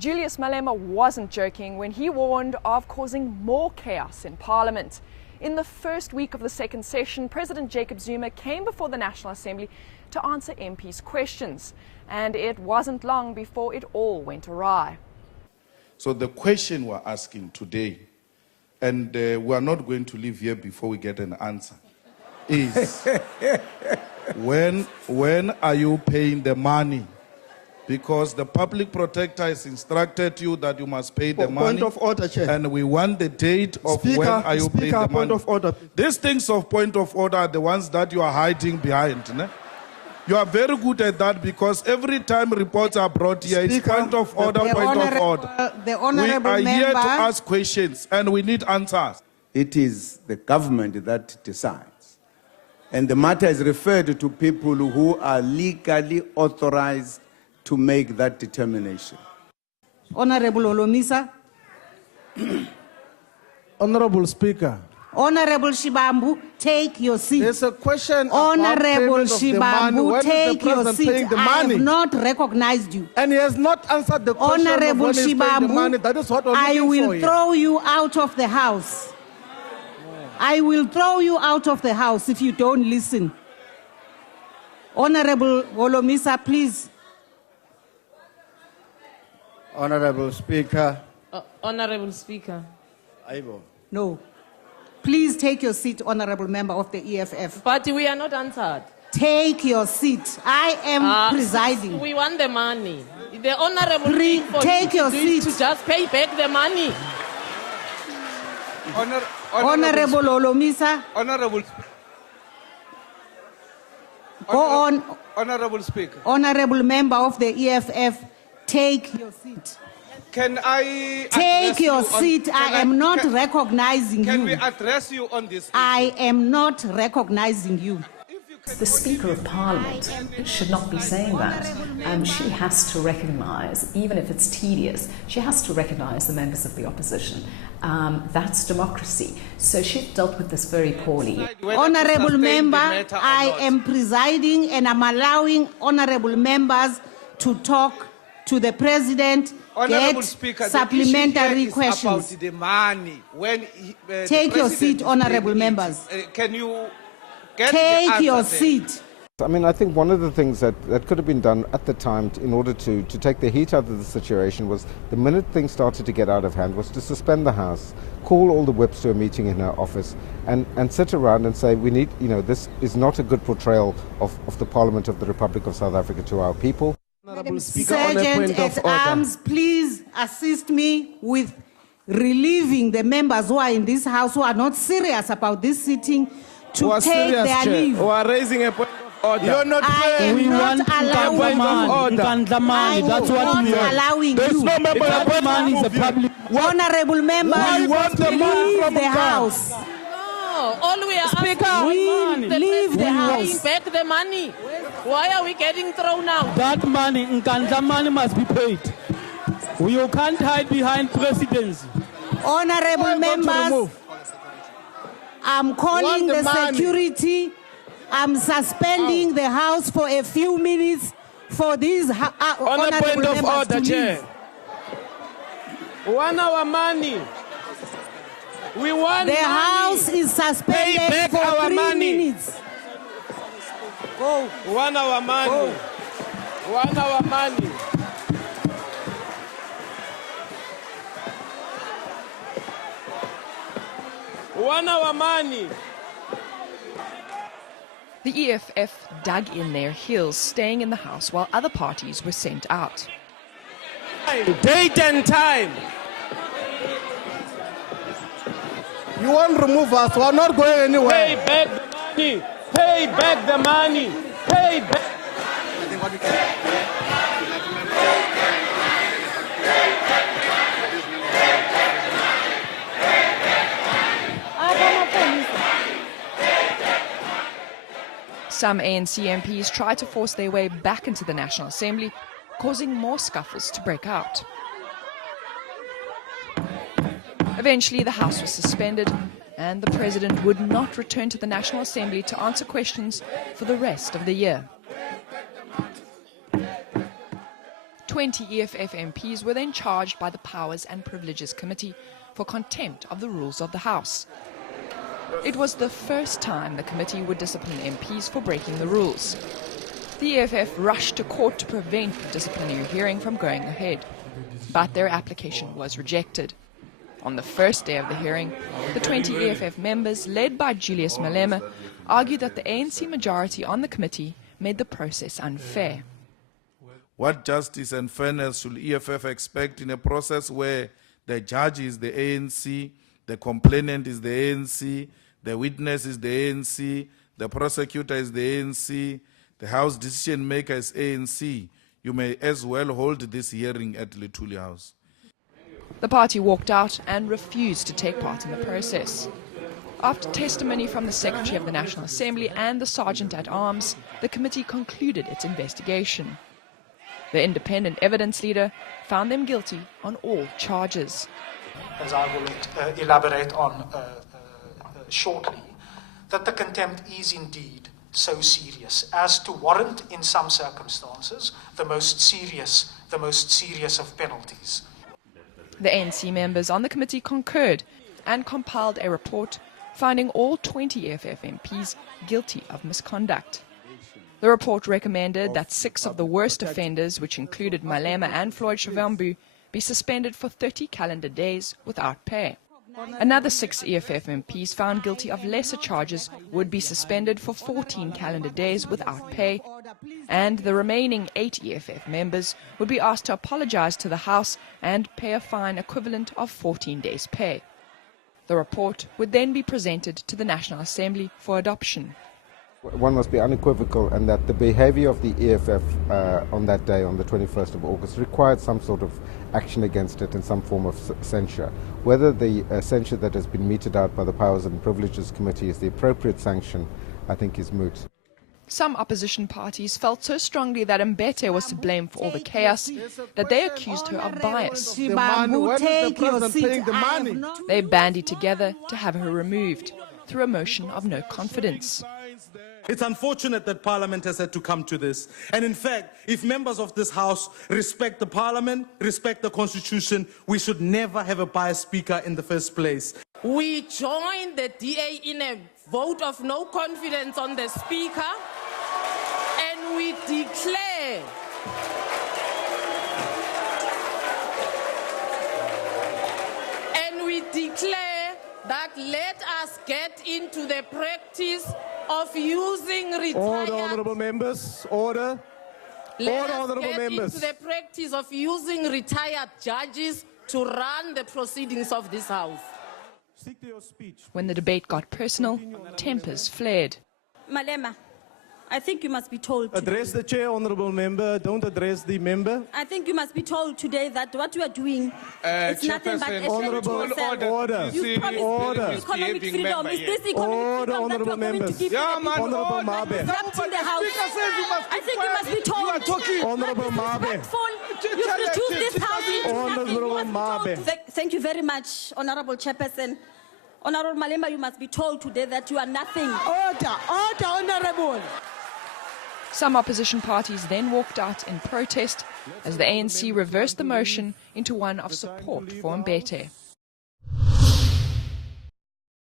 Julius Malema wasn't joking when he warned of causing more chaos in Parliament. In the first week of the second session, President Jacob Zuma came before the National Assembly to answer MPs' questions, and it wasn't long before it all went awry. So the question we're asking today, and we are not going to leave here before we get an answer, is when are you paying the money? Because the public protector has instructed you that you must pay the money. Point of order, Chair. And we want the date of Speaker, when are you paying the money. Point of order. These things of point of order are the ones that you are hiding behind. Ne? You are very good at that because every time reports are brought here, it's point of order, point of order. The honorable we are here to member ask questions and we need answers. It is the government that decides. And the matter is referred to people who are legally authorized to make that determination. Honorable Olomisa. Honorable Speaker. Honorable Shibambu, take your seat. There's a question Honorable about Shibambu, take your seat. The I money? have not recognized you. And he has not answered the question Honorable of when he's paying the money. Shibambu, That is what we're I looking will for here. throw you out of the house. I will throw you out of the house if you don't listen. Honorable Olomisa, please. Honorable Speaker. Honorable Speaker. Aibo. No. Please take your seat, Honorable Member of the EFF. But we are not answered. Take your seat. I am presiding. We want the money. The honorable thing for take you your to do is seat. to just pay back the money. Honorable Olomisa. Go on. Honorable Speaker. Honorable Member of the EFF, take your seat. Can I Take your seat. I am not recognizing Can you. we address you on this issue? I am not recognizing you. The Speaker of Parliament should not be saying that. She has to recognise, even if it's tedious, she has to recognise the members of the opposition. That's democracy. So she dealt with this very poorly. Honourable Member, I am presiding and I'm allowing honourable members to talk to the President, get Speaker, supplementary questions. About the money. When Take your seat, honourable members. Can you get Take your seat. I mean, I think one of the things that could have been done at the time in order to take the heat out of the situation was the minute things started to get out of hand was to suspend the House, call all the whips to a meeting in her office and sit around and say, we need, this is not a good portrayal of the Parliament of the Republic of South Africa to our people. Madam Sergeant at Arms, please assist me with relieving the members who are in this House who are not serious about this sitting to take their leave. Who are raising a point of order. You're not I am not allowing allowing you. no member of money is a public. Honorable members, want the money leave from the the House. No, all we are asking is leave the House. back the money. Why are we getting thrown out? That money, Nkandla money must be paid. You can't hide behind presidency. Honorable members, I'm calling the security. I'm suspending the House for a few minutes for these honorable members to leave. 1 hour money. We want The money. House is suspended for 3 minutes. Go. 1 hour money. Go. 1 hour money. One hour money. The EFF dug in their heels, staying in the House while other parties were sent out. Date and time. You won't remove us. We're not going anywhere. Pay back the money. Pay back the money. Pay back. Some ANC MPs tried to force their way back into the National Assembly, causing more scuffles to break out. Eventually, the House was suspended, and the President would not return to the National Assembly to answer questions for the rest of the year. 20 EFF MPs were then charged by the Powers and Privileges Committee for contempt of the rules of the House. It was the first time the committee would discipline MPs for breaking the rules. The EFF rushed to court to prevent the disciplinary hearing from going ahead, but their application was rejected. On the first day of the hearing, the 20 EFF members, led by Julius Malema, argued that the ANC majority on the committee made the process unfair. What justice and fairness should EFF expect in a process where the judge is the ANC, the complainant is the ANC, the witness is the ANC, the prosecutor is the ANC, the House decision maker is ANC? You may as well hold this hearing at Lithuli House. The party walked out and refused to take part in the process. After testimony from the Secretary of the National Assembly and the Sergeant-at-Arms, the committee concluded its investigation. The independent evidence leader found them guilty on all charges. As I will elaborate on shortly, that the contempt is indeed so serious as to warrant, in some circumstances, the most serious of penalties. The ANC members on the committee concurred and compiled a report finding all 20 EFF MPs guilty of misconduct. The report recommended that 6 of the worst offenders, which included Malema and Floyd Shivambu, be suspended for 30 calendar days without pay. Another 6 EFF MPs found guilty of lesser charges would be suspended for 14 calendar days without pay, and the remaining 8 EFF members would be asked to apologize to the House and pay a fine equivalent of 14 days' pay. The report would then be presented to the National Assembly for adoption. One must be unequivocal in that the behavior of the EFF on that day, on the 21st of August, required some sort of action against it in some form of censure. Whether the censure that has been meted out by the Powers and Privileges Committee is the appropriate sanction, I think is moot. Some opposition parties felt so strongly that Mbete was to blame for all the chaos that they accused her of bias. They bandied together to have her removed through a motion of no confidence. It's unfortunate that Parliament has had to come to this. And in fact, if members of this House respect the Parliament, respect the Constitution, we should never have a biased speaker in the first place. We join the DA in a vote of no confidence on the Speaker, and we declare that let us get into the practice of using retired... Order, honourable members. Order. Let us get into the practice of using retired judges to run the proceedings of this House. Stick to your speech. When the debate got personal, tempers flared. Malema, I think you must be told... Address the chair, honourable member. Don't address the member. I think you must be told today that what you are doing is nothing but a honourable order. You promised Order. economic freedom. Is this economic freedom that you are going to give Honourable Mabe. disrupting the House? I think you must be told. You are talking. Honourable Mabe. You reduce this House into nothing. You Honourable must be Mabe. told. Thank you very much, Honourable Chairperson. Honourable Malema, you must be told today that you are nothing. Order, order, Honourable. Some opposition parties then walked out in protest as the ANC reversed the motion into one of support for Mbete.